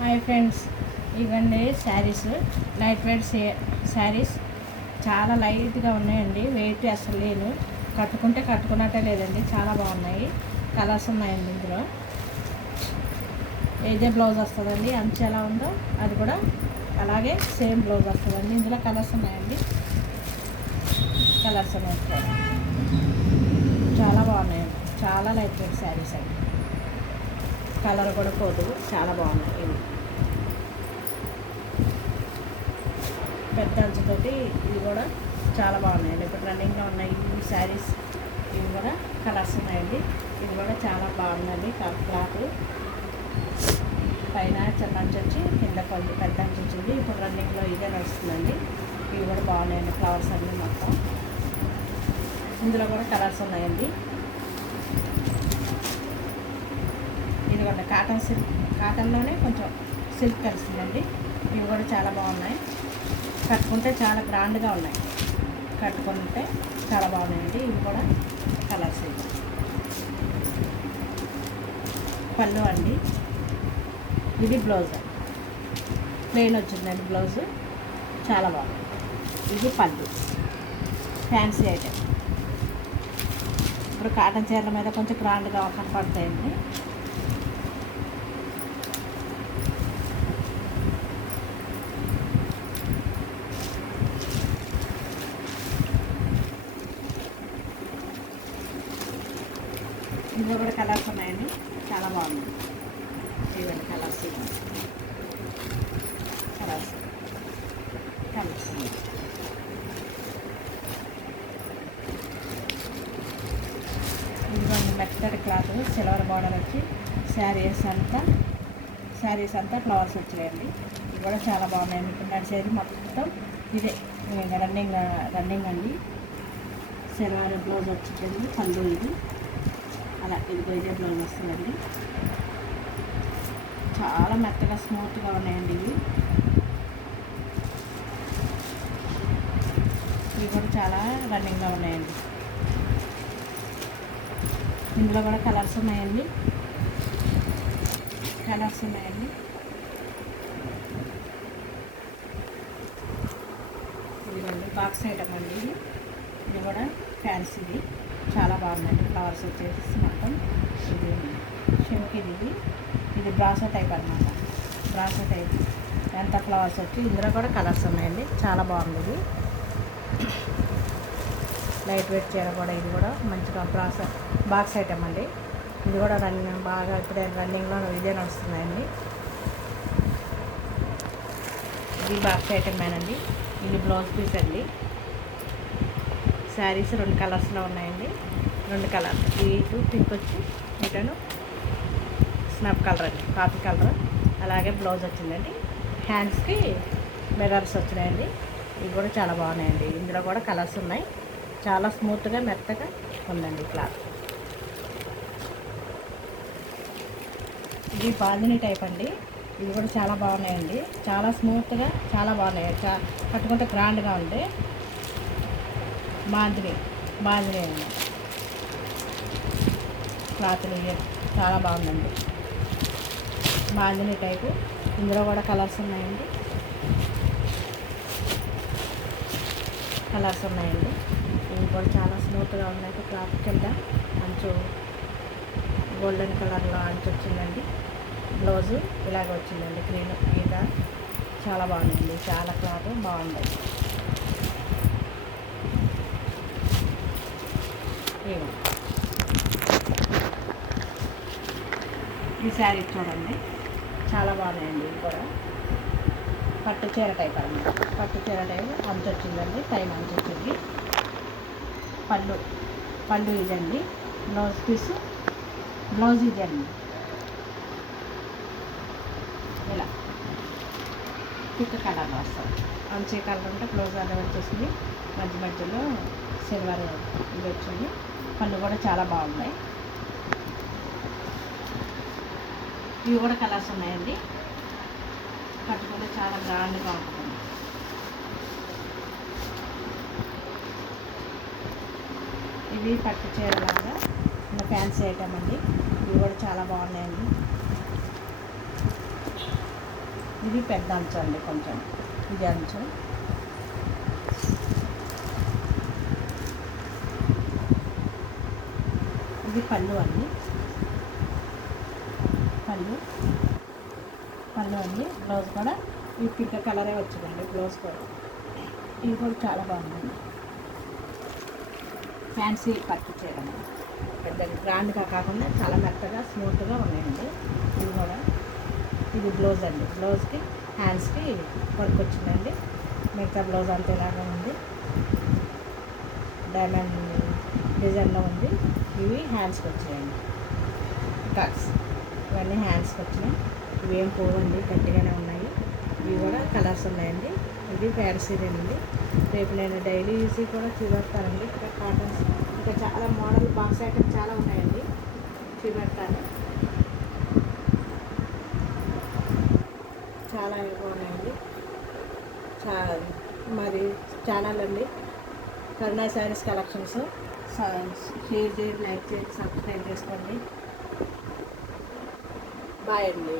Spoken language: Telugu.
హాయ్ ఫ్రెండ్స్, ఇవన్నీ శారీస్ లైట్ వెయిట్ శారీస్ చాలా లైట్గా ఉన్నాయండి. వెయిట్ అసలు లేదు, కట్టుకుంటే కట్టుకున్నట్టే లేదండి. చాలా బాగున్నాయి, కలర్స్ ఉన్నాయండి. ఇందులో ఏదే బ్లౌజ్ వస్తుందండి, అంచు ఎలా ఉందో అది కూడా అలాగే సేమ్ బ్లౌజ్ వస్తుందండి. ఇందులో కలర్స్ ఉన్నాయండి, కలర్స్ ఉన్నాయి. చాలా బాగున్నాయండి, చాలా లైట్ వెయిట్ శారీస్ అండి. కలర్ కూడా పోదు, చాలా బాగున్నాయి. ఇవి పెద్ద అంచుతోటి ఇవి కూడా చాలా బాగున్నాయండి. ఇప్పుడు రన్నింగ్లో ఉన్నాయి ఈ శారీస్. ఇవి కూడా కలర్స్ ఉన్నాయండి. ఇది కూడా చాలా బాగుందండి. క్లాత్ పైన చిన్న అంచు వచ్చి కింద కొంచెం పెద్ద అంచు వచ్చింది. ఇప్పుడు రన్నింగ్లో ఇదే నడుస్తుందండి. ఇవి కూడా బాగున్నాయండి, ఫ్లవర్స్ అన్నీ మొత్తం. ఇందులో కూడా కలర్స్ ఉన్నాయండి. ఇది కూడా కాటన్లోనే కొంచెం సిల్క్ కలిసిందండి. ఇవి కూడా చాలా బాగున్నాయి, కట్టుకుంటే చాలా గ్రాండ్గా ఉన్నాయి. కట్టుకుంటే చాలా బాగున్నాయండి. ఇవి కూడా కలర్స్. పళ్ళు అండి, ఇది బ్లౌజ్ ప్లెయిన్ వచ్చిందండి. బ్లౌజ్ చాలా బాగుంది. ఇది పళ్ళు, ఫ్యాన్సీ ఐటెం. ఇప్పుడు కాటన్ చీరల మీద కొంచెం గ్రాండ్గా కనపడతాయండి. ఇందులో కూడా కలర్స్ ఉన్నాయండి, చాలా బాగుంది. ఇవన్నీ కలర్స్ కలర్స్ కలర్స్ ఇదిగోండి మెత్తడి క్లాత్, సిల్వర్ బార్డర్ వచ్చి శారీస్ అంతా ఫ్లవర్స్ వచ్చాయండి. ఇవి కూడా చాలా బాగున్నాయండి. ఇప్పుడు నడిచేది మొత్తం ఇదే రన్నింగ్ అండి. సిల్వర్ బ్లౌజ్ వచ్చిందండి. పళ్ళు ఇది అలా ఇదిగో ఇదే బ్లౌజ్ వస్తుందండి. చాలా మెత్తగా స్మూత్గా ఉన్నాయండి. ఇవి కూడా చాలా రన్నింగ్గా ఉన్నాయండి. ఇందులో కూడా కలర్స్ ఉన్నాయండి. ఇదిగోండి బాక్స్ ఐటమ్ అండి. ఇది కూడా ఫ్యాన్సీది, చాలా బాగుందండి. ఫ్లవర్స్ వచ్చేసి మొత్తం ఇది షిమ్కిది. ఇది బ్రాసో టైప్ అనమాట. బ్రాసో టైప్ ఎంత ఫ్లవర్స్ వచ్చి ఇందులో కూడా కలర్స్ ఉన్నాయండి. చాలా బాగుంది. ఇది లైట్ వెయిట్ చీర కూడా. ఇది కూడా మంచిగా బాక్స్ ఐటమ్ అండి. ఇది కూడా బాగా ఇప్పుడే రన్నింగ్లో ఇదే నడుస్తున్నాయండి. ఇది బాక్స్ ఐటమేనండి. ఇది బ్లౌజ్ పీస్ అండి. శారీస్ 2 కలర్స్లో ఉన్నాయండి. 2 కలర్స్, ఇటు పింక్ వచ్చి ఇటను స్నఫ్ కలర్ అండి, కాఫీ కలర్. అలాగే బ్లౌజ్ వచ్చిందండి. హ్యాండ్స్కి మిర్రర్స్ వచ్చినాయండి. ఇవి కూడా చాలా బాగున్నాయండి. ఇందులో కూడా కలర్స్ ఉన్నాయి. చాలా స్మూత్గా మెత్తగా ఉందండి క్లాత్. ఇది బాందిని టైప్ అండి. ఇవి కూడా చాలా బాగున్నాయండి. చాలా స్మూత్గా చాలా బాగున్నాయి. కట్టుకుంటే గ్రాండ్గా ఉంది. బాందిని అండి క్లాత్ చాలా బాగుందండి. బాందిని టైపు. ఇందులో కూడా కలర్స్ ఉన్నాయండి. ఇవి కూడా చాలా స్మూత్గా ఉన్నాయి. క్లాత్ కింద అంచు గోల్డెన్ కలర్లో అంచు వచ్చిందండి. బ్లౌజు ఇలాగ వచ్చిందండి, గ్రీన్ మీద. చాలా బాగుందండి, చాలా క్లాత్ బాగుందండి. ఈ శారీ చూడండి, చాలా బాగున్నాయండి. ఇది కూడా పట్టు చీర టైప్ అనమాట. పట్టు చీర టైప్ అంచు వచ్చిందండి, పైన అంచు వచ్చింది. పళ్ళు ఇదండి. బ్లౌజ్ ఇదండి. ఇలా పిక్ కలర్ వస్తుంది. అంచే కలర్ ఉంటే బ్లౌజ్ అలా వచ్చేసింది. మధ్యలో సిల్వర్ ఇది వచ్చింది. పళ్ళు కూడా చాలా బాగున్నాయి. ఇవి కూడా కలర్స్ ఉన్నాయండి. కట్టుకుంటే చాలా గ్రాండ్గా ఉంటుంది. ఇవి పట్టు చీరలాగా ఫ్యాన్సీ ఐటమ్ అండి. ఇవి కూడా చాలా బాగున్నాయండి. ఇది పెద్ద అంచు అండి, కొంచెం ఇది అంచు. ఇది పళ్ళు అండి, పళ్ళు అండి. బ్లౌజ్ కూడా ఈ పింక్ కలరే వచ్చిందండి బ్లౌజ్ కూడా. ఇది కూడా చాలా బాగుందండి, ఫ్యాన్సీ పట్టు చేయడం. పెద్ద గ్రాండ్గా కాకుండా చాలా మెత్తగా స్మూత్గా ఉన్నాయండి. ఇది కూడా, ఇది బ్లౌజ్ అండి. బ్లౌజ్కి హ్యాండ్స్కి వర్క్ వచ్చిందండి. మిగతా బ్లౌజ్ అంతా ఇలాగా ఉంది, డైమండ్ డిజైన్లో ఉంది. ఇవి హ్యాండ్స్కి వచ్చాయండి కట్స్, ఇవన్నీ హ్యాండ్స్కి వచ్చినాయి. ఇవి ఏం పోవండి, గట్టిగానే ఉన్నాయి. ఇవి కూడా కలర్స్ ఉన్నాయండి. ఇది ఫ్యాన్సీదేనండి. రేపు నేను డైలీ యూజ్ కూడా చూపెడతానండి. ఇక్కడ కాటన్స్ ఇంకా చాలా మోడల్ బాక్స్ ఐటమ్స్ చాలా ఉన్నాయండి, చూపెడతాను. చాలా బాగున్నాయండి. మరి ఛానల్ అండి కరుణా శారీస్ కలెక్షన్స్. షేర్ చేయండి, లైక్ చేయండి, సబ్స్క్రైబ్ చేసుకోండి. బాయ్ అండి.